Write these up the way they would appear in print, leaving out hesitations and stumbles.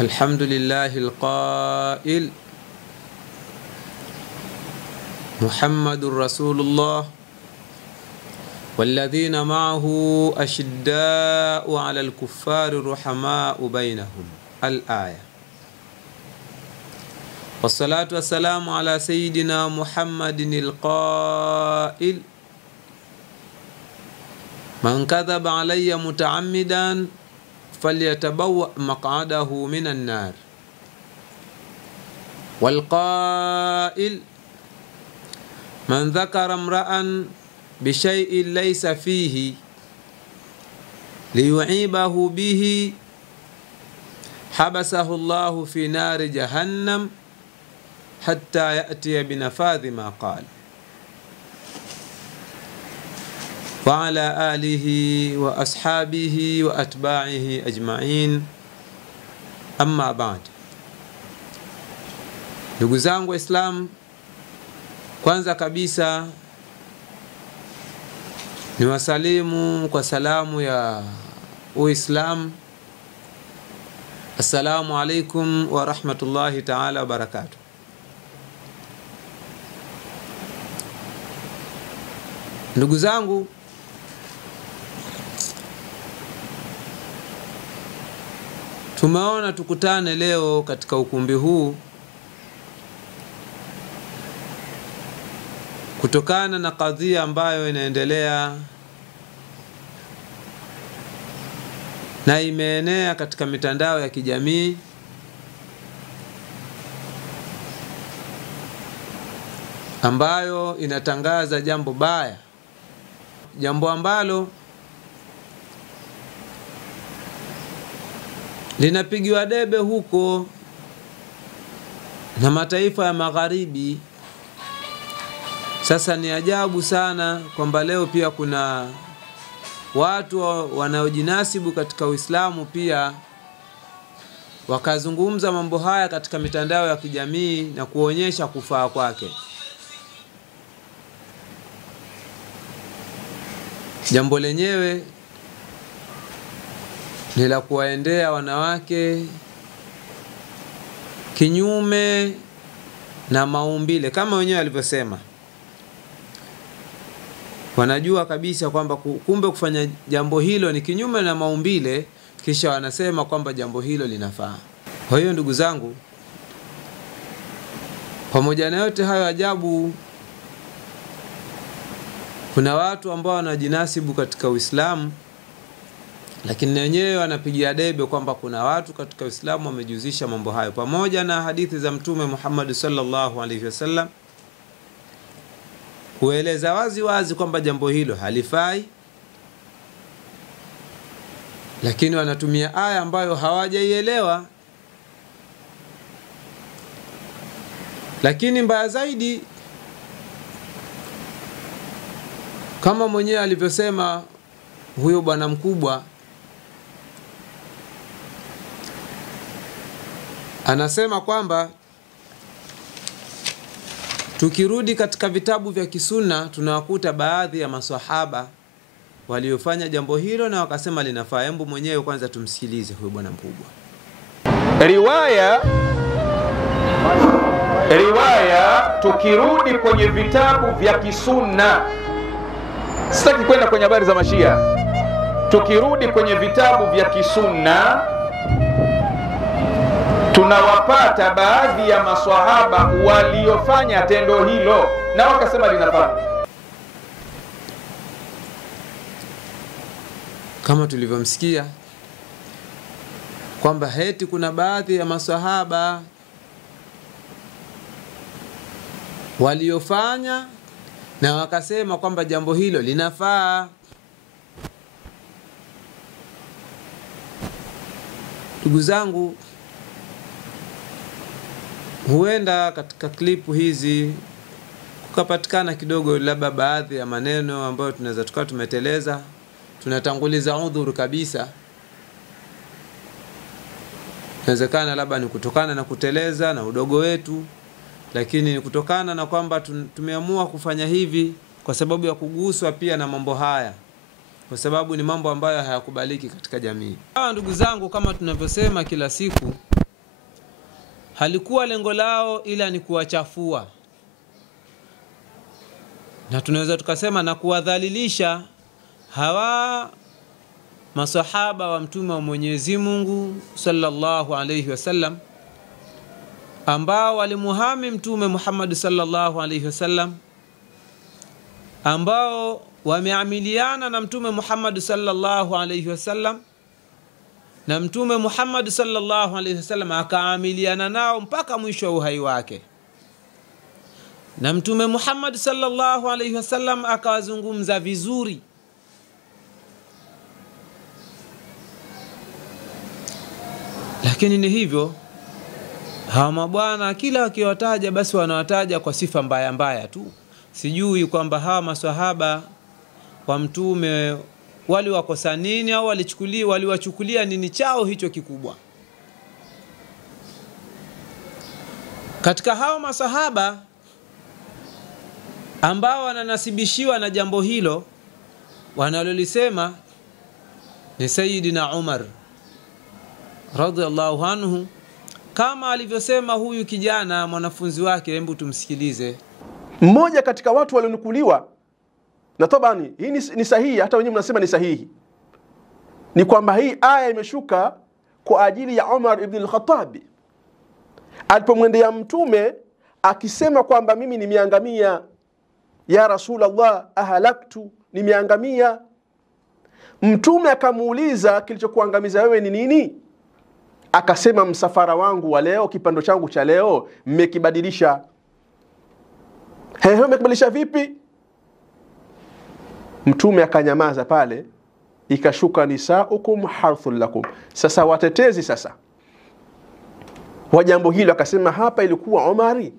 الحمد لله القائل محمد رسول الله والذين معه أشداء على الكفار رحماء بينهم الآية. والصلاة والسلام على سيدنا محمد القائل من كذب علي متعمدا فليتبوأ مقعده من النار. والقائل من ذكر امرأ بشيء ليس فيه ليعيبه به حبسه الله في نار جهنم حتى يأتي بنفاذ ما قال. وعلى آله وأصحابه وأتباعه أجمعين. أما بعد. Ndugu zangu Waislamu, kwanza kabisa niwasalimu kwa salamu ya Uislamu. Assalamu alaikum wa rahmatullahi ta'ala wa barakatuh. Ndugu zangu, tumeona tukutane leo katika ukumbi huu kutokana na kadhia ambayo inaendelea na imeenea katika mitandao ya kijamii, ambayo inatangaza jambo baya, jambo ambalo linapigiwa debe huko na mataifa ya magharibi. Sasa ni ajabu sana kwamba leo pia kuna watu wanaojinasibu katika Uislamu pia wakazungumza mambo haya katika mitandao ya kijamii na kuonyesha kufaa kwake. Jambo lenyewe ni la kuwaendea wanawake kinyume na maumbile, kama wenyewe walivyosema. Wanajua kabisa kwamba kumbe kufanya jambo hilo ni kinyume na maumbile, kisha wanasema kwamba jambo hilo linafaa. Kwa hiyo ndugu zangu, pamoja na yote hayo ajabu, kuna watu ambao wanajinasibu katika Uislamu, lakini wenyewe wanapigia debe kwamba kuna watu katika Uislamu wamejuzisha mambo hayo, pamoja na hadithi za Mtume Muhammad sallallahu alaihi wasallam kueleza wazi wazi kwamba jambo hilo halifai, lakini wanatumia aya ambayo hawajaielewa. Lakini mbaya zaidi, kama mwenyewe alivyosema huyo bwana mkubwa, anasema kwamba tukirudi katika vitabu vya kisunna tunawakuta baadhi ya maswahaba waliofanya jambo hilo na wakasema linafaa. Hebu mwenyewe kwanza tumsikilize huyo bwana mkubwa. Riwaya tukirudi kwenye vitabu vya kisunna, sitaki kwenda kwenye habari za mashia. Tukirudi kwenye vitabu vya kisunna tunawapata baadhi ya maswahaba waliofanya tendo hilo na wakasema linafaa. Kama tulivyomsikia kwamba heti kuna baadhi ya maswahaba waliofanya na wakasema kwamba jambo hilo linafaa. Ndugu zangu, huenda katika klipu hizi kukapatikana kidogo labda baadhi ya maneno ambayo tunaweza tukawa tumeteleza. Tunatanguliza udhuru kabisa. Inawezekana labda ni kutokana na kuteleza na udogo wetu, lakini ni kutokana na kwamba tumeamua kufanya hivi kwa sababu ya kuguswa pia na mambo haya, kwa sababu ni mambo ambayo hayakubaliki katika jamii. Ndugu zangu, kama tunavyosema kila siku, halikuwa lengo lao ila ni kuwachafua, na tunaweza tukasema na kuwadhalilisha hawa masahaba wa mtume wa Mwenyezi Mungu sallallahu alayhi wasallam, ambao walimuhami mtume Muhammad sallallahu alayhi wasallam, ambao wameamiliana na mtume Muhammad sallallahu alayhi wasallam, na mtume Muhammad sallallahu alayhi wasallam akaamiliana nao mpaka mwisho wa uhai wake, na mtume Muhammad sallallahu alayhi wasallam akawazungumza vizuri. Lakini ni hivyo, hawa mabwana kila wakiwataja basi wanawataja kwa sifa mbaya mbaya tu. Sijui kwamba hawa maswahaba wa mtume waliwakosa nini, au waliwachukulia nini chao hicho kikubwa. Katika hawa masahaba ambao wananasibishiwa na jambo hilo wanalolisema ni Sayyidina Umar radhiallahu anhu, kama alivyosema huyu kijana mwanafunzi wake. Hebu tumsikilize. Mmoja katika watu walionukuliwa, na tabani hii ni sahihi, hata wenyewe mnasema ni sahihi, ni kwamba hii aya imeshuka kwa ajili ya Umar ibn al-Khattab alipomwendea mtume akisema kwamba mimi nimeangamia, ya Rasulullah ahalaktu, nimeangamia. Mtume akamuuliza, kilichokuangamiza wewe ni nini? Akasema, msafara wangu wa leo, kipando changu cha leo mmekibadilisha. Mmekibadilisha vipi? Mtume akanyamaza pale, ikashuka nisaukum harthul lakum. Sasa watetezi sasa wa jambo hilo akasema, hapa ilikuwa Umari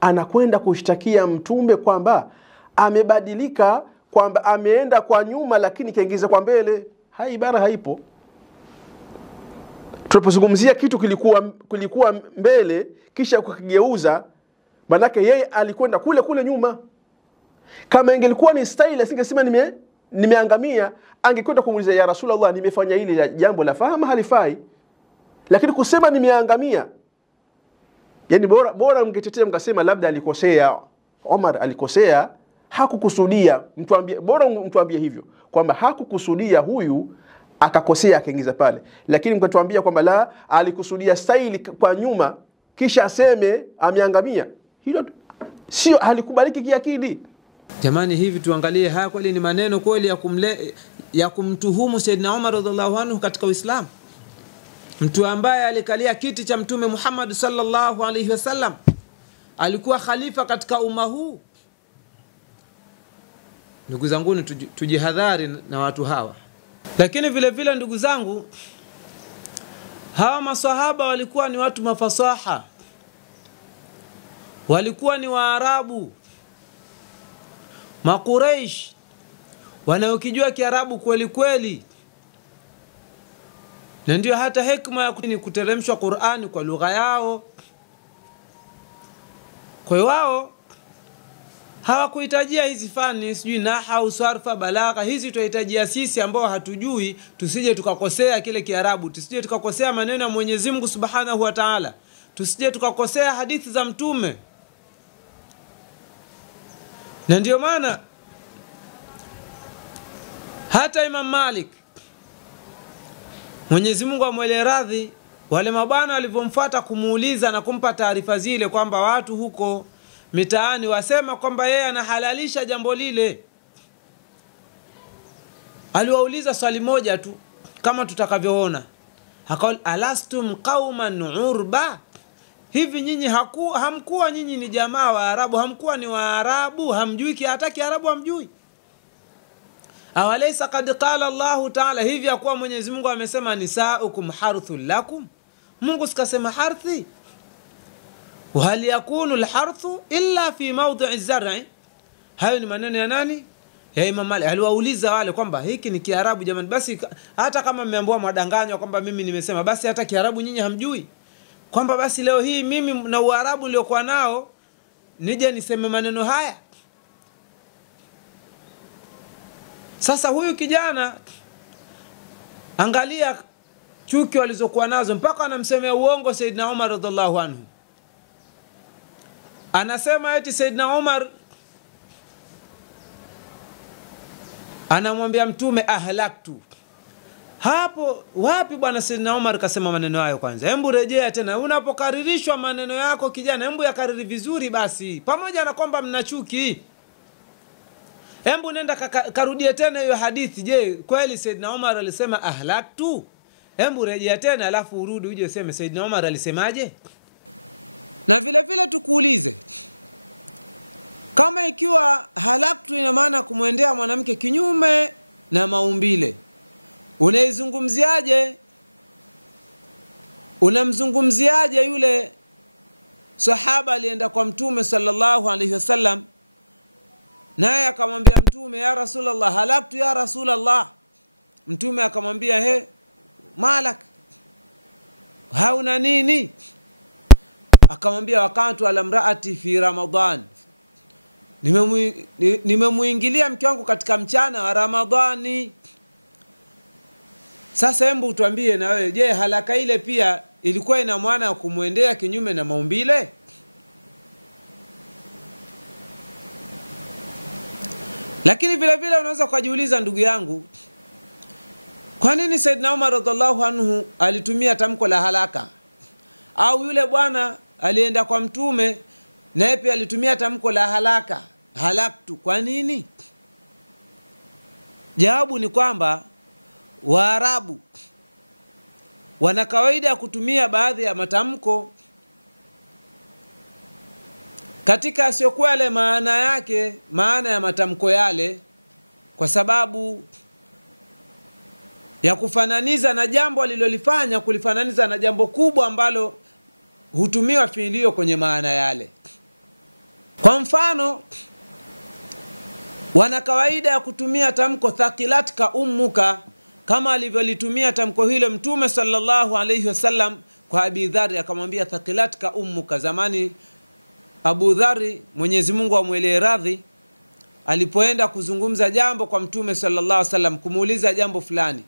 anakwenda kushtakia mtume kwamba amebadilika, kwamba ameenda kwa nyuma lakini kaingiza kwa mbele. Hai ibara haipo. Tunapozungumzia kitu kilikuwa mbele kisha kukigeuza, manake yeye alikwenda kule nyuma. Kama ingelikuwa ni style asingesema nimeangamia, angekwenda kumuuliza, ya Rasulullah nimefanya hili jambo la fahamu halifai. Lakini kusema nimeangamia, yani bora mngetetea mkasema labda alikosea, Umar alikosea, hakukusudia. Bora mtuambie hivyo kwamba hakukusudia, huyu akakosea akaingiza pale. Lakini mkatuambia kwamba la, alikusudia style kwa nyuma kisha aseme ameangamia, hilo sio, halikubaliki kiakili. Jamani, hivi tuangalie, haya kweli ni maneno kweli ya kumtuhumu Sayyidina Umar radhiallahu anhu katika Uislamu, mtu ambaye alikalia kiti cha mtume Muhammad sallallahu alayhi wasallam, alikuwa khalifa katika umma huu. Ndugu zangu, tujihadhari na watu hawa. Lakini vile vile ndugu zangu, hawa maswahaba walikuwa ni watu mafasaha, walikuwa ni Waarabu Makuraish wanaokijua Kiarabu kweli kweli, na ndio hata hekima ya kuteremshwa Qur'ani kwa lugha yao. Kwa hiyo wao hawakuhitajia hizi fani, sijui nahau, sarfa, balagha. Hizi tunahitajia sisi ambao hatujui, tusije tukakosea kile Kiarabu, tusije tukakosea maneno ya Mwenyezi Mungu Subhanahu wa Ta'ala, tusije tukakosea hadithi za mtume. Na ndio maana hata Imam Malik, Mwenyezi Mungu amwele radhi, wale mabwana walivyomfuata kumuuliza na kumpa taarifa zile kwamba watu huko mitaani wasema kwamba yeye anahalalisha jambo lile, aliwauliza swali moja tu kama tutakavyoona. Akaul, alastum qauman urba, hivi nyinyi hamkuwa nyinyi ni jamaa wa Arabu, hamkuwa ni Waarabu, hamjui hata Kiarabu hamjui? Awalaysa qad qala Allahu Ta'ala, hivi yakuwa Mwenyezi Mungu amesema nisaukum harthul lakum? Mungu sikasema harthi? Wa hal yakunu alharthu illa fi mawdi'i az-zar'i? Hayo ni maneno ya nani? Ya Imam Malik. Aliwauliza wale kwamba hiki ni Kiarabu jamani, basi hata kama mmeambiwa mwadanganywa kwamba mimi nimesema, basi hata Kiarabu nyinyi hamjui? Kwamba basi leo hii mimi na Uarabu niliokuwa nao nije niseme maneno haya? Sasa huyu kijana, angalia chuki walizokuwa nazo mpaka anamsemea uongo Sayyidina Umar radhiallahu anhu. Anasema eti Saidna Umar anamwambia Mtume ahlaktu. Hapo wapi bwana Saidna Umar kasema maneno hayo kwanza? Hebu rejea tena. Unapokaririshwa maneno yako kijana, hebu yakariri vizuri basi. Pamoja na kwamba mnachuki. Hebu nenda karudie tena hiyo hadithi. Je, kweli Saidna Umar alisema ahlaktu? Hebu rejea tena alafu urudi uje useme Saidna Umar alisemaje? Na vile vile tukuulize, kama ikiwa halaktu ina maana kumwendea mwanamke kinyume na maumbile, unaizungumziaje? Unamzungumziaje yule sahaba alienda kwa Mtume sallallahu alaihi wasallam, naye akamwambia Mtume, ya Rasulullah, halaktu ya Rasulullah. Mtume akamwambia, he malak, hauna nini? Akamwambia, wakati ala mraati fi Ramadhan, nimemuingilia mke wangu katika mchana wa Ramadhani. Sasa hebu tuambie na wewe, je, halaka ile pia ilikuwa ina maana ya kumwendea kinyume na maumbile? Lakini vile vile unaweza kujiuliza ndugu yangu, kwa nini Saidna Umar radhiallahu anhu alitumia tamko la halaka? Au yule bwana alienda kwa Mtume naye pia alitumia tamko la halaka, halaktu. Kwa nini? Jawabu ni kwamba Waarabu wana kawaida ya kutumia baadhi ya matamko katika asiokuwa yale maana yake, maana ya matamko yale, kwa sababu ya kufananiza na jambo alilolifanya, kulifananiza na jambo kubwa ambalo hutumiwa fiilio kwenye maana yale. Kwa mfano, wana kawaida ya kutumia tamko thaqilatka ummuka, kama alivyolitumia tamko hilo Mtume sallallahu alayhi wasallam kwa Abi Dharr, akamwambia thaqilatka ummuka. Zamani Abu Dharr, Mwenyezi Mungu amwelee radhi, alipoenda kuzungumza jambo kwa Mtume sallallahu alayhi wasallam, kumuuliza jambo fulani,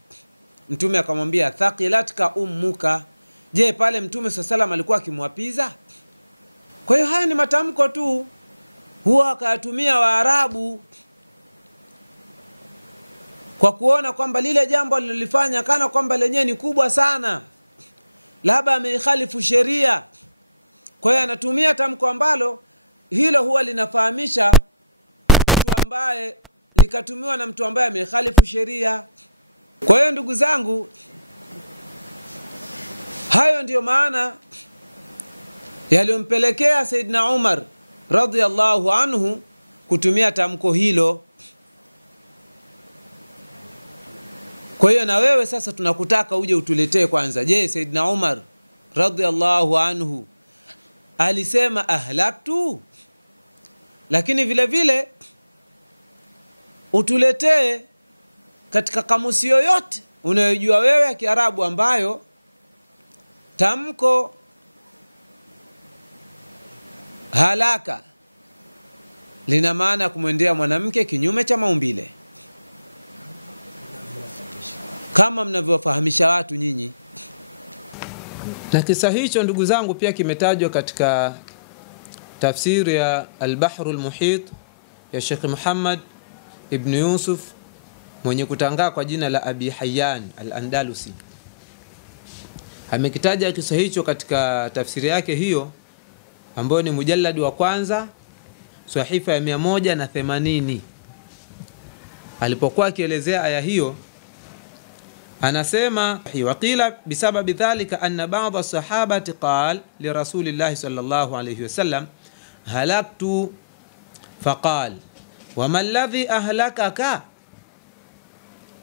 Mtume akamwambia thaqilatka ummuka. Je, pale Mtume sallallahu alayhi wasallam alikuwa akimwapiza? Kwa hiyo haya ni matamko tu huwa akayatumia Waarabu kwa kuona kwamba lile jambo alilofanya kana kwamba lenyewe ni kubwa sana, labda amekhalifu sheria. Kwa hiyo anatumia tamko ambalo hilo huwa linafahamisha mtu ambaye likatumiwa na mtu ambaye amekhalifu sheria. Kwa hiyo ndugu zangu, hayo ndiyo maana yaliyompelekea Saidna Umar radhiallahu anhu kutumia tamko hilo. Kwa hiyo na wewe sasa tunakutaka uje utuletee kwanza, je, Saidna Umar radhiallahu anhu alisema ahlaktu? Lakini vile vile utuletee katika kamusi yoyote unayojua wewe ya Kiarabu ambayo tamko halaka lina maana kumwendea mwanamke kinyume cha maumbile, kama mnavyofahamisha watu nyinyi. Na kisa hicho ndugu zangu pia kimetajwa katika tafsiri ya Al-Bahr Al-Muhit ya Sheikh Muhammad ibn Yusuf mwenye kutangaa kwa jina la Abi Hayyan Al-Andalusi. Amekitaja kisa hicho katika tafsiri yake hiyo ambayo ni mujalladi wa kwanza, sahifa ya 180. Alipokuwa akielezea aya hiyo anasema, waqila bisababi dhalika anna ba'd as-sahabati qala li rasulillahi sallallahu alayhi wasallam halaktu faqal wama alladhi ahlakaka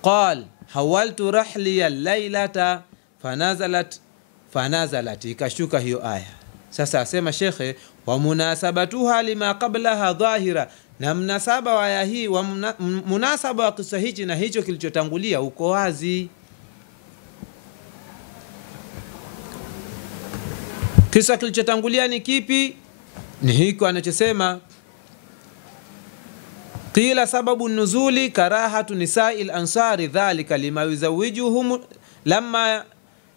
qal hawaltu rahliya al-laylata fanazalat, ikashuka hiyo aya. Sasa asema shekhe, wa munasabatuha lima qablaha dhahira, na mnasaba wa aya hii wa munasaba wa kisa hichi na hicho kilichotangulia uko wazi. Kisa kilichotangulia ni kipi? Ni hiko anachosema, qila sababu nuzuli karahatu nisa'il ansari dhalika lima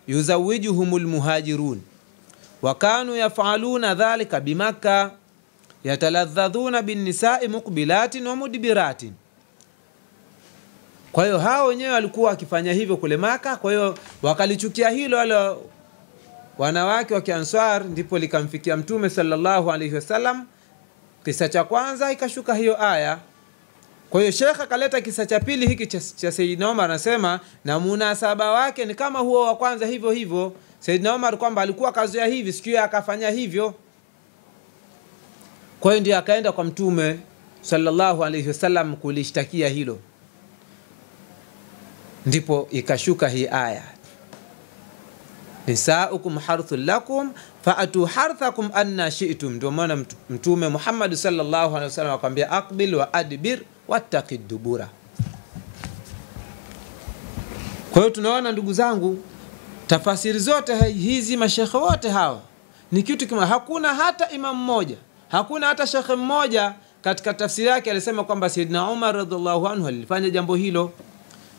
yuzawijuhumul muhajirun wa kanu yaf'aluna dhalika bimakka yataladhadhuna bin nisa'i muqbilatin wa mudbiratin. Kwa hiyo hao wenyewe walikuwa wakifanya hivyo kule Maka, kwa hiyo wakalichukia hilo wale wanawake wa Kiansar, ndipo likamfikia Mtume sallallahu alayhi wasallam. Kisa cha kwanza ikashuka hiyo aya. Kwa hiyo Sheikh akaleta kisa cha pili hiki cha Sayyidina Umar, anasema na munasaba wake ni kama huo wa kwanza hivyo hivyo. Sayyidina Umar kwamba alikuwa kazoea hivi, siku akafanya hivyo. Kwa hiyo ndiye akaenda kwa Mtume sallallahu alayhi wasallam kulishtakia hilo, ndipo ikashuka hii aya, nisaukum harthul lakum fa'atu harthakum anna shi'tum. Ndio maana Mtume Muhammad sallallahu alaihi wasallam akamwambia aqbil wa adbir wattaqid dubura. Kwa hiyo tunaona ndugu zangu, tafasiri zote hizi mashekhe wote hawa ni kitu kama, hakuna hata imam mmoja, hakuna hata shekhe mmoja katika tafsiri yake alisema kwamba Saidina Umar radhiallahu anhu alifanya jambo hilo.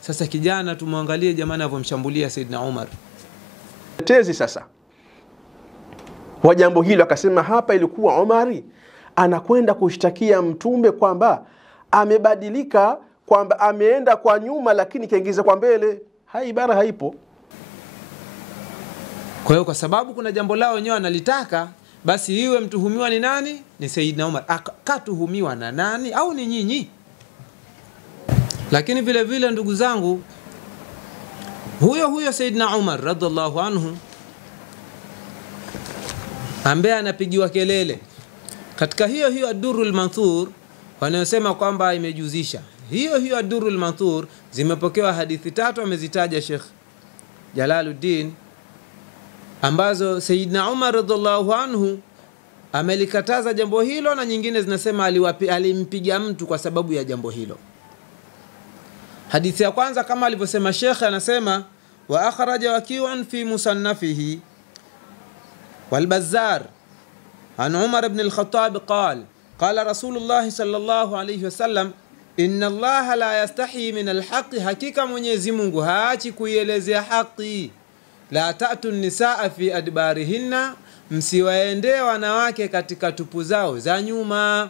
Sasa kijana tumwangalie jamani anavyomshambulia Saidina Umar. Tezi sasa wa jambo hilo akasema hapa ilikuwa Umari anakwenda kushtakia Mtume kwamba amebadilika, kwamba ameenda kwa nyuma lakini kaingiza kwa mbele. Hai ibara haipo. Kwa hiyo kwa sababu kuna jambo lao wenyewe analitaka, basi iwe mtuhumiwa ni nani? Ni Saidina Umar. Akatuhumiwa na nani? Au ni nyinyi? Lakini vile vile ndugu zangu, huyo Saidina Umar radhiallahu anhu ambaye anapigiwa kelele katika hiyo Ad-Durrul Manthur, wanayosema kwamba imejuzisha hiyo Ad-Durrul Manthur, zimepokewa hadithi 3 amezitaja Sheikh Jalaluddin, ambazo Saidina Umar radhiallahu anhu amelikataza jambo hilo, na nyingine zinasema alimpiga mtu kwa sababu ya jambo hilo. Hadithi ya kwanza kama alivyosema Sheikh, anasema wa akhraja Waki'un fi musannafihi wal Bazzar an Umar ibn al-Khattab qala Rasulullah sallallahu alayhi wasallam inna Allah la yastahi min al-haqq, hakika Mwenyezi Mungu haachi kuielezea haki. La ta'tu an-nisaa fi adbarihinna, msiwaendee wanawake katika tupu zao za nyuma.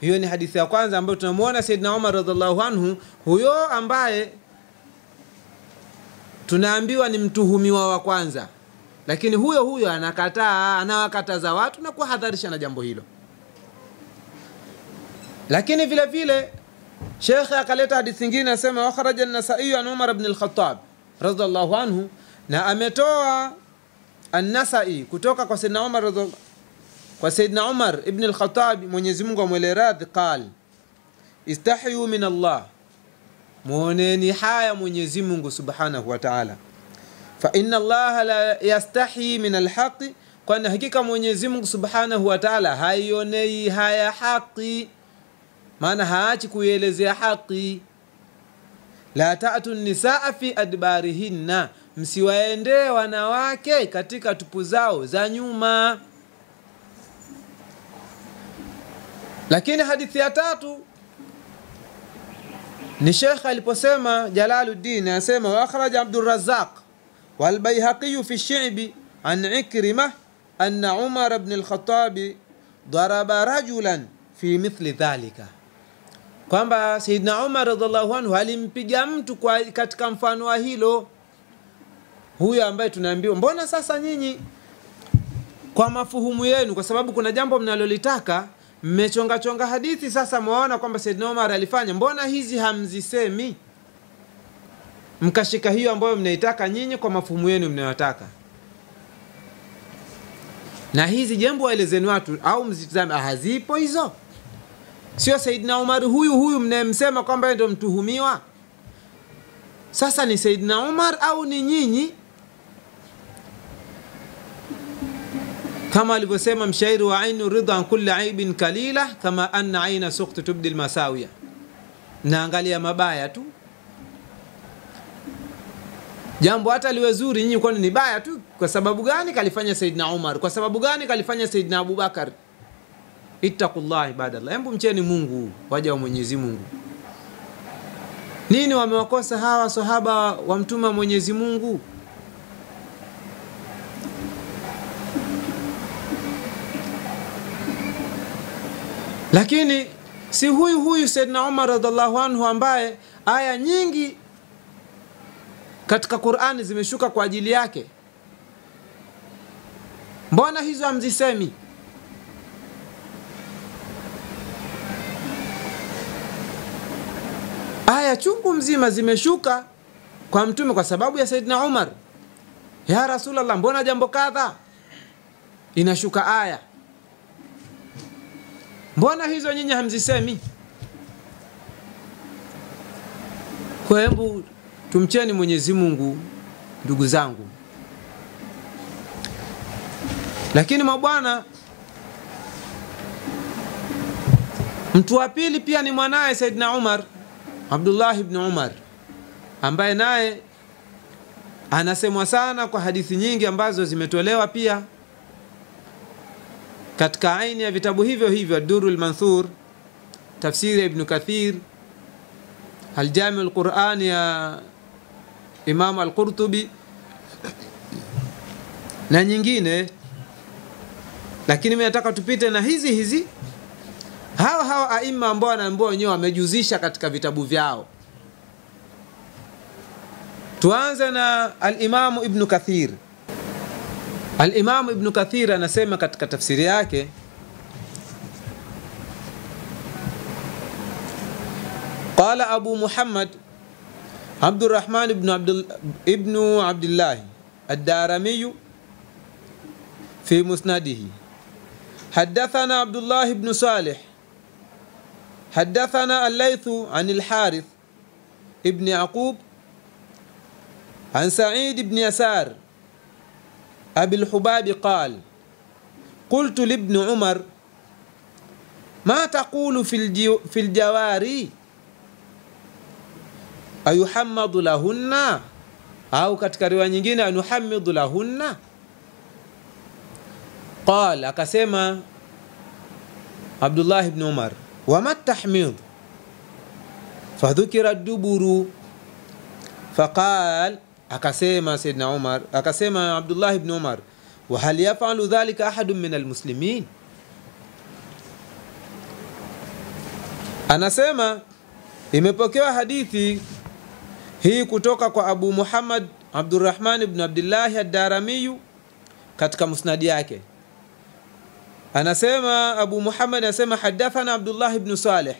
Hiyo ni hadithi ya kwanza ambayo tunamuona Saidina Umar radhiallahu anhu, huyo ambaye tunaambiwa ni mtuhumiwa wa kwanza, lakini huyo anakataa, anawakataza watu na kuhadharisha na jambo hilo. Lakini vile vile Sheikh akaleta hadithi nyingine, anasema wa kharaja an-Nasa'i an Umar ibn al-Khattab radhiallahu anhu, na ametoa an-Nasa'i kutoka kwa Saidina Umar kwa Saidina Umar ibn al-Khattab, Mwenyezi Mungu amwele radhi, qal istahyu min Allah, muoneni haya Mwenyezi Mungu subhanahu wa ta'ala, fa inna Allah la yastahi min al-haqq, kwani hakika Mwenyezi Mungu subhanahu wa ta'ala haionei haya haki, maana haachi kuielezea haki. La ta'tu an-nisaa fi adbarihinna, msiwaendee wanawake katika tupu zao za nyuma. Lakini hadithi ya 3 ni Sheikh aliposema Jalaluddin, anasema wa akhraja Abdul Razzaq wal Bayhaqi fi ash-Shi'bi an Ikrimah anna Umar ibn al-Khattab daraba rajulan fi mithli dhalika, kwamba Saidina Umar radhiallahu anhu alimpiga mtu katika mfano wa hilo. Huyo ambaye tunaambiwa, mbona sasa nyinyi kwa mafuhumu yenu, kwa sababu kuna jambo mnalolitaka, mmechonga hadithi, sasa mwaona kwamba Saidina Umar alifanya, mbona hizi hamzisemi mkashika hiyo ambayo mnaitaka nyinyi kwa mafuhumu yenu mnayotaka, na hizi jambo waelezeni watu au mzitazame hazipo hizo? Sio Saidina Umar huyu mnayemsema kwamba ndio mtuhumiwa. Sasa ni Saidina Umar au ni nyinyi? Kama alivyosema mshairi wa ainu ridha an kulli aibin kalila kama anna aina suqt tubdil masawiya, naangalia mabaya tu, jambo hata liwe zuri nyinyi kwani ni baya tu. Kwa sababu gani kalifanya Saidina Umar? Kwa sababu gani kalifanya Saidina Abubakar? Ittaqullah ibadallah, hebu mcheni Mungu waja wa Mwenyezi Mungu. Nini wamewakosa hawa sahaba wa mtume wa Mwenyezi Mungu? Lakini si huyu Saidna Umar radhiallahu anhu ambaye aya nyingi katika Qur'ani zimeshuka kwa ajili yake? Mbona hizo hamzisemi? Aya chungu mzima zimeshuka kwa mtume kwa sababu ya Saidna Umar. Ya Rasulullah, mbona jambo kadha inashuka aya? Mbona hizo nyinyi hamzisemi? Kwa hebu tumcheni Mwenyezi Mungu ndugu zangu. Lakini mabwana, mtu wa pili pia ni mwanae Saidna Umar, Abdullah ibn Umar, ambaye naye anasemwa sana kwa hadithi nyingi ambazo zimetolewa pia katika aini ya vitabu hivyo hivyo, Ad-Durrul Manthur, tafsiri ya Ibn Kathir, Al-Jami' al-Qur'an ya Imam al-Qurtubi na nyingine. Lakini mimi nataka tupite na hizi hawa aima ambao wanaambiwa wenyewe wamejuzisha katika vitabu vyao. Tuanze na al-Imam Ibn Kathir. Al-Imam Ibn Kathir anasema katika tafsiri yake, qala Abu Muhammad Abdurrahman ibn Abdullah ad-Darimi fi musnadihi, حدثنا عبد الله بن صالح حدثنا الليث عن الحارث ابن يعقوب عن سعيد بن يسار أبي الحباب قال قلت لابن عمر ما تقول في الجواري أيحمض لهن أو katika riwaya nyingine anuhammidu lahunna. قال akasema Abdullah ibn Umar, wama tahmid? Fadhukira ad-duburu. Faqal, akasema Saidna Umar, akasema Abdullah ibn Umar, wa hal yaf'alu dhalika ahadun min al-muslimin? Anasema imepokewa hadithi hii kutoka kwa Abu Muhammad Abdurrahman ibn Abdullah ad-Darimi katika musnadi yake. Anasema Abu Muhammad, anasema hadathana Abdullah ibn Salih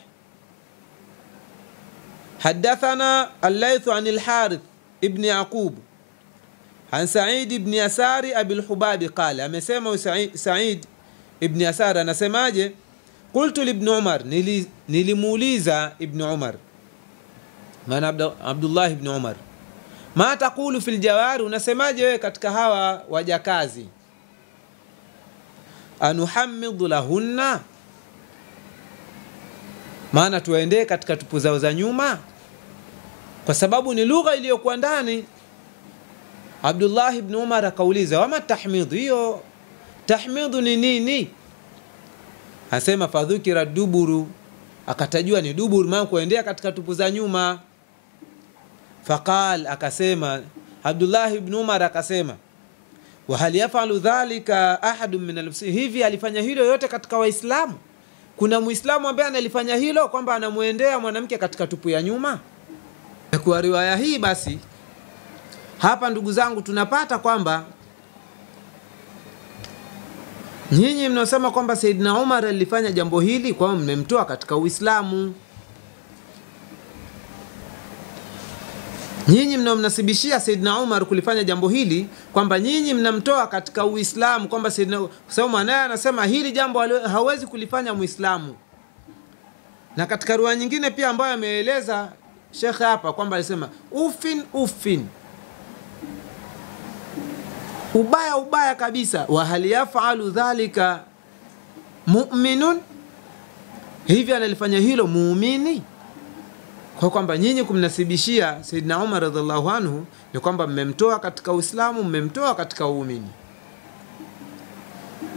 hadathana al-Layth an al-Harith ibn Yaqub an Sa'id ibn Yasari Abi al-Hubab qala, amesema Sa'id ibn Yasar anasemaje, qultu li ibn Umar, nilimuuliza ibn Umar, maana Abdullah ibn Umar, ma taqulu fil jawari, unasemaje wewe katika hawa wajakazi? Anuhammidu lahunna, maana tuwaendee katika tupu zao za nyuma, kwa sababu ni lugha iliyokuwa ndani. Abdullah ibn Umar akauliza, wama tahmidhu? Hiyo tahmidhu ni nini? Asema fadhukira duburu, akatajua ni duburu, maana kuendea katika tupu za nyuma. Faqal, akasema Abdullah ibn Umar akasema, wa hal yafalu dhalika ahadun min al-muslimin? Hivi alifanya hilo yote katika Waislamu? Kuna Muislamu ambaye analifanya hilo, kwamba anamuendea mwanamke katika tupu ya nyuma? Kwa riwaya hii basi, hapa ndugu zangu, tunapata kwamba nyinyi mnaosema kwamba Saidna Umar alifanya jambo hili, kwamba mmemtoa katika Uislamu. Nyinyi mnamnasibishia Saidna Umar kulifanya jambo hili, kwamba nyinyi mnamtoa katika Uislamu, kwamba Saidna, sababu mwanae anasema hili jambo hawezi kulifanya Muislamu. Na katika riwaya nyingine pia ambayo ameeleza Sheikh hapa, kwamba alisema ufin ubaya kabisa, wa hal yafalu dhalika mu'minun? Hivi analifanya hilo muumini? Kwa kwamba nyinyi kumnasibishia Saidna Umar radhiallahu anhu ni kwamba mmemtoa katika Uislamu, mmemtoa katika uumini.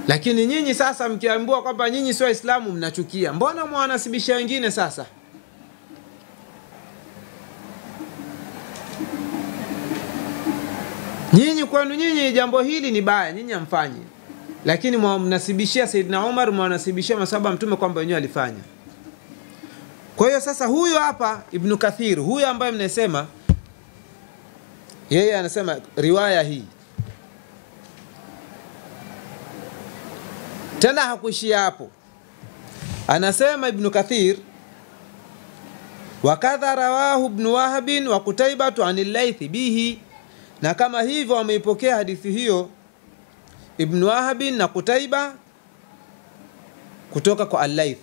Lakini nyinyi sasa mkiambiwa kwamba nyinyi sio Waislamu mnachukia. Mbona mwanasibisha wengine sasa? Nyinyi kwenu nyinyi jambo hili ni baya, nyinyi hamfanyi. lakini mnasibishia Saidina Umar, mnasibishia masahaba mtume kwamba wenyewe alifanya. Kwa hiyo sasa huyu hapa Ibn Kathir, huyu ambaye mnasema yeye anasema riwaya hii tena hakuishia hapo, anasema Ibn Kathir wakadha rawahu Ibn Wahab wa Qutaybah an al-Layth bihi, na kama hivyo wameipokea hadithi hiyo Ibn Wahab na Qutaybah kutoka kwa al-Layth.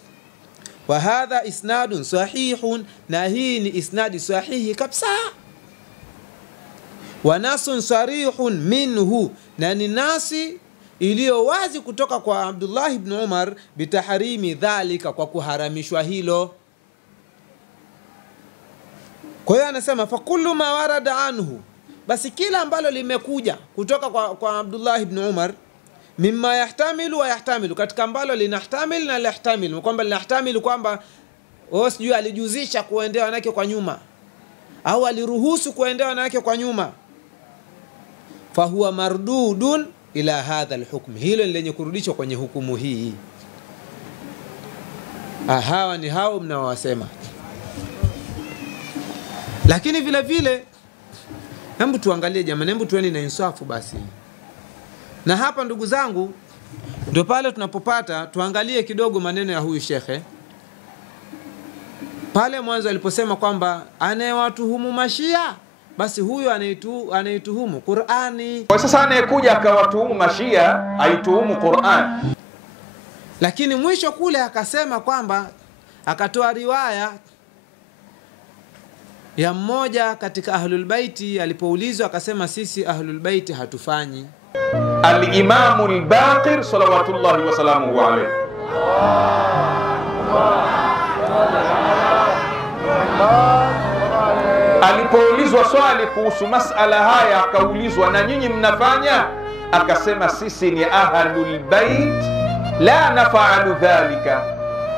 Wa hadha isnadun sahihun, na hii ni isnadi sahihi kabisa. Wa nasun sarihun minhu, na ni nasi iliyo wazi kutoka kwa Abdullah ibn Umar bitahrimi dhalika, kwa kuharamishwa hilo. Kwa hiyo anasema fa kullu ma warada anhu, basi kila ambalo limekuja kutoka kwa Abdullah ibn Umar, mimma yahtamilu wa yahtamilu, katika ambalo linahtamil na lahtamil, kwamba linahtamil kwamba sijui alijuzisha kuendea wanawake kwa nyuma au aliruhusu kuendea wanawake kwa nyuma, fa huwa mardudun ila hadha alhukm, hilo ni lenye kurudishwa kwenye hukumu hii. Hawa ni hao mnaowasema. Lakini vile vile hebu tuangalie jamani, hebu tueni na insafu basi. Na hapa ndugu zangu ndio pale tunapopata tuangalie kidogo maneno ya huyu shekhe pale mwanzo aliposema kwamba anayewatuhumu Mashia, basi huyu anaituhumu Qur'ani. Kwa sasa anayekuja akawatuhumu Mashia aituhumu Qur'an. Lakini mwisho kule akasema kwamba akatoa riwaya ya mmoja katika Ahlul Baiti, alipoulizwa akasema sisi Ahlul Baiti hatufanyi. Al-Imam al-Baqir salawatullahi wa salamuhu alayhi, alipoulizwa swali kuhusu masala haya akaulizwa na nyinyi mnafanya, akasema sisi ni Ahlul Bait la nafa'alu dhalika,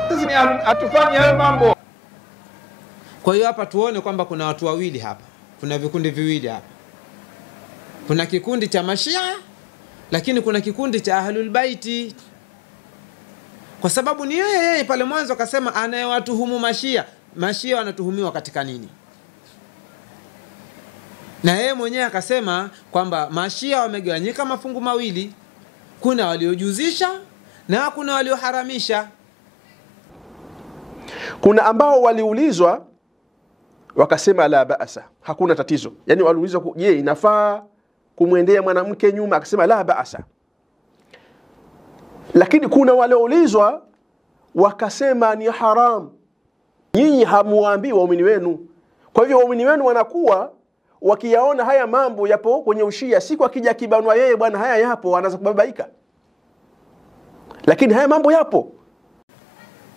sisi ni hatufanyi hayo mambo. Kwa hiyo hapa tuone kwamba kuna watu wawili hapa, kuna vikundi viwili hapa. Kuna kikundi cha Mashia, lakini kuna kikundi cha Ahlul Baiti. Kwa sababu ni yeye pale mwanzo akasema anayewatuhumu Mashia, Mashia wanatuhumiwa katika nini? Na yeye mwenyewe akasema kwamba Mashia wamegawanyika mafungu mawili, kuna waliojuzisha na kuna walioharamisha. Kuna ambao waliulizwa wakasema la baasa, hakuna tatizo. Yani waliulizwa je, inafaa kumwendea mwanamke nyuma, akasema la baasa. Lakini kuna walioulizwa wakasema ni haram, nyinyi hamuambii waumini wenu. Kwa hivyo waumini wenu wanakuwa wakiyaona haya mambo yapo kwenye ushia, siku akija kibanwa yeye bwana haya yapo, anaanza kubabaika, lakini haya mambo yapo.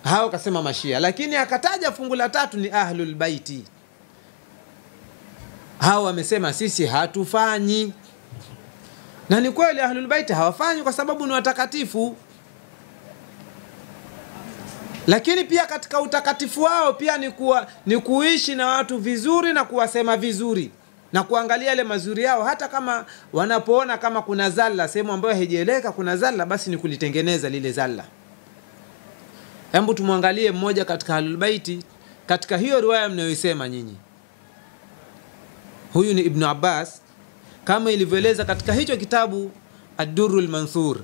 Hao kasema Mashia, lakini akataja fungu la tatu ni Ahlul Baiti. Hao wamesema sisi hatufanyi. Na ni kweli Ahlul Baiti hawafanyi kwa sababu ni watakatifu. Lakini pia katika utakatifu wao pia ni kuishi na watu vizuri na kuwasema vizuri na kuangalia yale mazuri yao, hata kama wanapoona kama kuna zalla sehemu ambayo haijaeleka kuna zalla, basi ni kulitengeneza lile zalla. Hebu tumwangalie mmoja katika Ahlul Baiti katika hiyo riwaya mnayoisema nyinyi. Huyu ni Ibn Abbas, kama ilivyoeleza katika hicho kitabu Ad-Durrul Mansur.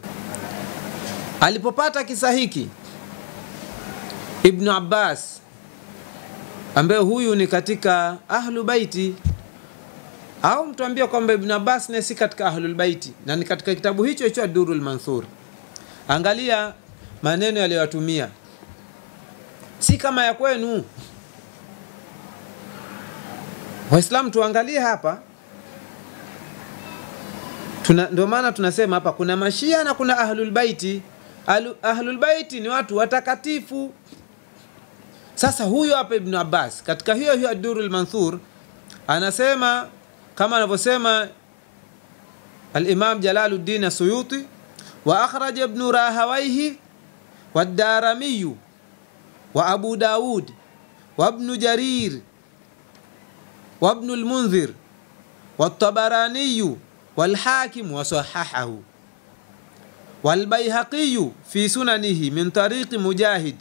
Alipopata kisa hiki Ibn Abbas, ambaye huyu ni katika Ahlul Baiti, au mtuambia kwamba Ibn Abbas ni si katika Ahlul Baiti, na ni katika kitabu hicho hicho Ad-Durrul Mansur. Angalia maneno aliyotumia, si kama ya kwenu. Waislamu tuangalie hapa. Ndio maana tunasema hapa kuna Mashia na kuna Ahlul Baiti. Ahlul Baiti ni watu watakatifu. Sasa huyo hapa Ibn Abbas katika hiyo Ad-Durrul Mansur anasema kama anavyosema al-Imam Jalaluddin As-Suyuti, wa akhraja Ibn Rahawayhi wa Ad-Darimi wa Abu Daud wa Ibn Jarir wa Ibn al-Munzir wa At-Tabarani wal Hakim wa sahahahu. والبيهقي في سننه من طريق مجاهد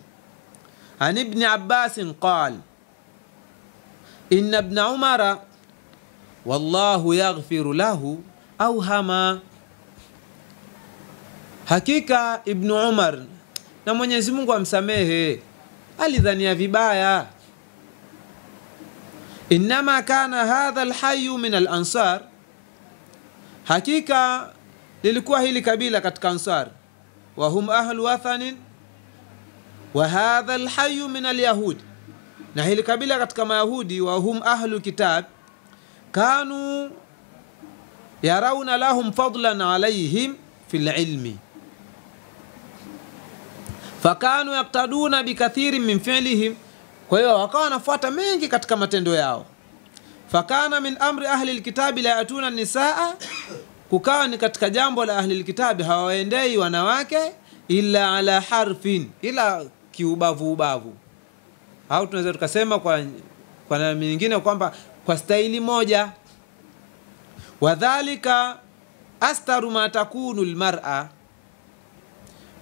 عن ابن عباس قال إن ابن عمر والله يغفر له أوهما. Hakika Ibn Umar, na Mwenyezi Mungu amsamehe, alidhania vibaya. Innama kana hadha alhayy min alansar, hakika lilikuwa hili kabila katika Ansar, wa hum ahlu wathanin, wa hadha alhayy min alyahud, na hili kabila katika Mayahudi, wa hum ahlu kitab, kanu yarawna lahum fadlan alayhim fil ilmi, fakanu yaktaduna bikathirin min fi'lihim, kwa hiyo wakawa wanafuata mengi katika matendo yao. Fakana min amri ahli alkitabi la yatuna nisaa, kukawa ni katika jambo la ahli alkitabi hawaendei wanawake illa ala harfin, ila kiubavu ubavu, au tunaweza tukasema kwa namna nyingine kwamba kwa staili moja. Wadhalika astaru ma takunu almar'a,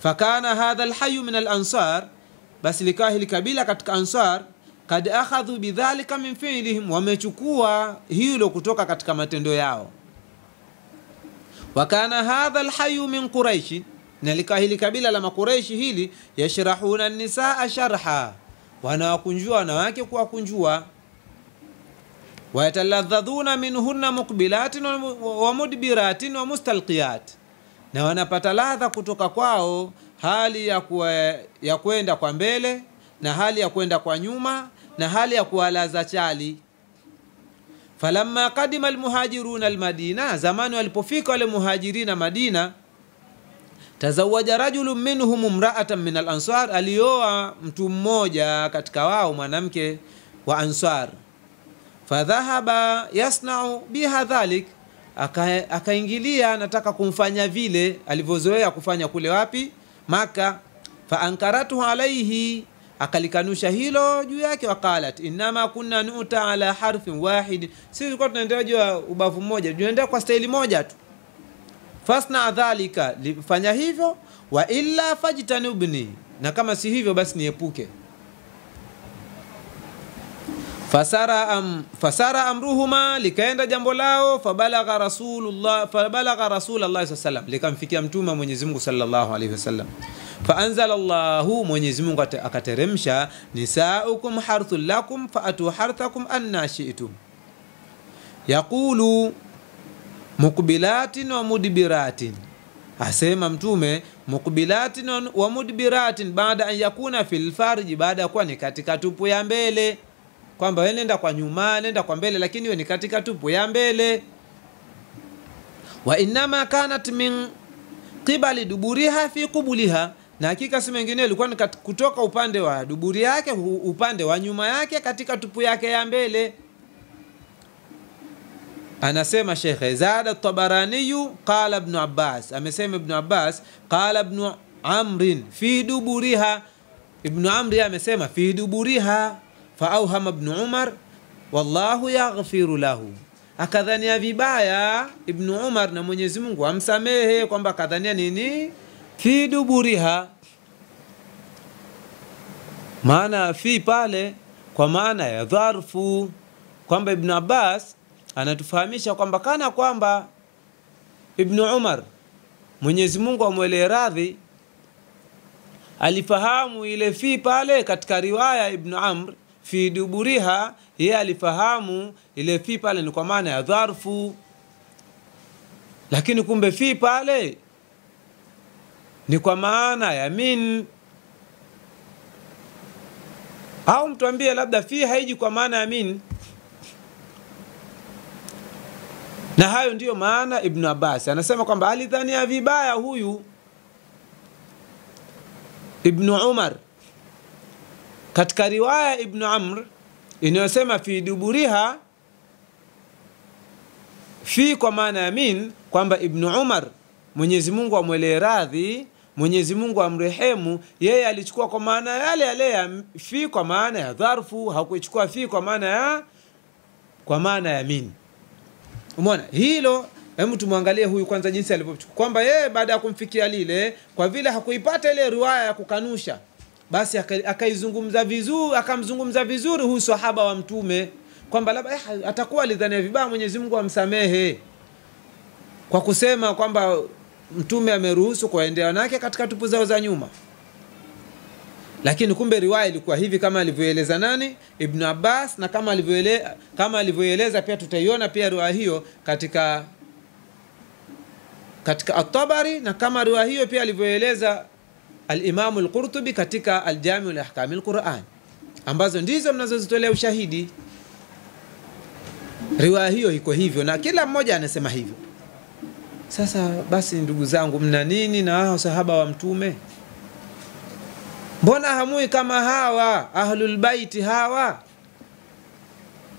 fakana hadha alhayy min alansar, basi likawa hili kabila katika Ansar kad akhadhu bidhalika min fi'lihim, wamechukua hilo kutoka katika matendo yao. Wakana hadha alhayy min Quraish, na likawa hili kabila la Makuraishi hili yashrahuna an-nisaa sharha, wanawakunjua wanawake kuwakunjua. Wayataladhadhuna minhunna muqbilatin wa mudbiratin wa mustalqiyat, na wanapata ladha kutoka kwao hali ya kwenda kwa mbele na hali ya kwenda kwa nyuma na hali ya kuwalaza chali. Falamma qadima almuhajiruna almadina, zamani walipofika wale muhajirina Madina, tazawaja rajulun minhum imra'atan min alansar, alioa mtu mmoja katika wao mwanamke wa Ansar. Fadhahaba yasna'u biha dhalik, akaingilia anataka kumfanya vile alivyozoea kufanya kule wapi? Maka. Faankaratu alayhi, akalikanusha hilo juu yake. Waqalat inma kunna nu'ta ala harfin wahid, sisi tulikuwa tunaendelea juu ya ubavu mmoja, tunaendelea kwa staili moja tu. Fasna dhalika, lifanya hivyo, wa illa fajtanibni, na kama si hivyo basi niepuke. Fasara amruhuma, likaenda jambo lao. Fabalagha rasulullah sallallahu alaihi wasallam, likamfikia mtume Mwenyezi Mungu sallallahu alaihi wasallam. Faanzala Allahu, Mwenyezi Mungu akateremsha, nisaukum harthul lakum faatu harthakum anna shi'tum. Yaqulu muqbilatin wa mudbiratin, asema mtume muqbilatin wa mudbiratin baada an yakuna fil farji, baada ya kuwa ni katika tupu ya mbele, kwamba wewe nenda kwa nyuma, nenda kwa mbele, lakini wewe ni katika tupu ya mbele. Wa inma kanat min qibali duburiha fi qubuliha, na hakika si mengine ilikuwa ni kutoka upande wa duburi yake, upande wa nyuma yake, katika tupu yake ya mbele. Anasema Sheikh Zada Tabarani, qala Ibn Abbas, amesema Ibn Abbas, qala Ibn Amr fi duburiha, Ibn Amr amesema fi duburiha. Faauhama Ibn Umar wallahu yaghfiru lahu, akadhania vibaya Ibn Umar na Mwenyezi Mungu amsamehe, kwamba akadhania nini? Fi duburiha, maana fi pale kwa maana ya dharfu, kwamba Ibn Abbas anatufahamisha kwamba kana kwamba Ibn Umar Mwenyezi Mungu amwelee radhi alifahamu ile fi pale katika riwaya Ibn Amr fi duburiha, yeye alifahamu ile fi pale ni kwa maana ya dharfu, lakini kumbe fi pale ni kwa maana ya min. Au mtuambie labda fi haiji kwa maana ya min, na hayo ndiyo maana Ibn Abbas anasema kwamba alidhania vibaya huyu Ibn Umar katika riwaya Ibn Amr inayosema fi duburiha, fi kwa maana ya min, kwamba Ibn Umar Mwenyezi Mungu amwelee radhi, Mwenyezi Mungu amrehemu, yeye alichukua kwa maana yale ya fi kwa maana ya dharfu, hakuchukua fi kwa maana ya min. Umeona hilo? Hebu tumwangalie huyu kwanza jinsi alivyochukua, kwamba yeye baada ya kumfikia lile, kwa vile hakuipata ile riwaya ya kukanusha, basi akaizungumza vizuri, akamzungumza vizuri huyu sahaba wa Mtume, kwamba labda atakuwa alidhania vibaya, Mwenyezi Mungu amsamehe, kwa kusema kwamba Mtume ameruhusu kuwaendea wanawake katika tupu zao za nyuma. Lakini kumbe riwaya ilikuwa hivi kama alivyoeleza nani? Ibn Abbas, na kama alivyoeleza pia tutaiona pia riwaya hiyo katika At-Tabari, na kama riwaya hiyo pia alivyoeleza al-Imam al-Qurtubi katika al-Jami' li-Ahkam al-Qur'an, ambazo ndizo mnazozitolea ushahidi. Riwaya hiyo iko hivyo na kila mmoja anasema hivyo. Sasa basi ndugu zangu, mna nini na hao sahaba wa Mtume? Mbona hamui kama hawa ahlul baiti hawa?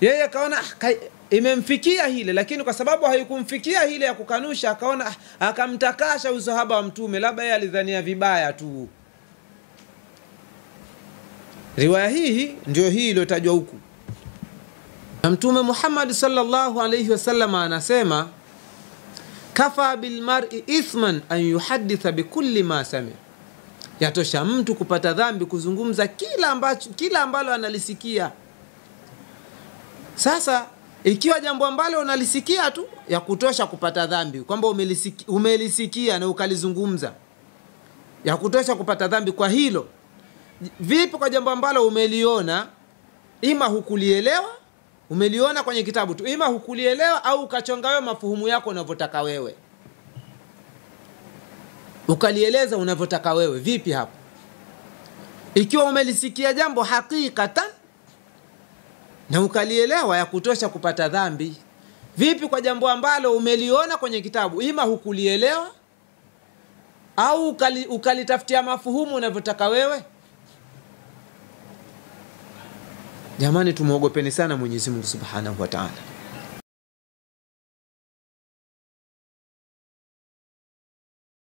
Yeye kaona imemfikia hile, lakini kwa sababu haikumfikia hile ya kukanusha, akaona akamtakasha usahaba wa Mtume, labda yeye alidhania vibaya tu. Riwaya hii ndio hii iliyotajwa huku. Mtume Muhammad sallallahu alayhi wasallam anasema, kafa bil mar'i ithman an yuhadditha bikulli ma sami. Yatosha mtu kupata dhambi kuzungumza kila ambalo analisikia. Sasa ikiwa jambo ambalo unalisikia tu, ya kutosha kupata dhambi, kwamba umelisikia na ukalizungumza, ya kutosha kupata dhambi kwa hilo. Vipi kwa jambo ambalo umeliona, ima hukulielewa, umeliona kwenye kitabu tu, ima hukulielewa au ukachonga wewe mafuhumu yako unavyotaka wewe, ukalieleza unavyotaka wewe? Vipi hapo? Ikiwa umelisikia jambo hakikatan na ukalielewa, ya kutosha kupata dhambi. Vipi kwa jambo ambalo umeliona kwenye kitabu, ima hukulielewa au ukalitafutia mafuhumu unavyotaka wewe? Jamani, tumuogopeni sana Mwenyezi Mungu Subhanahu wa Ta'ala.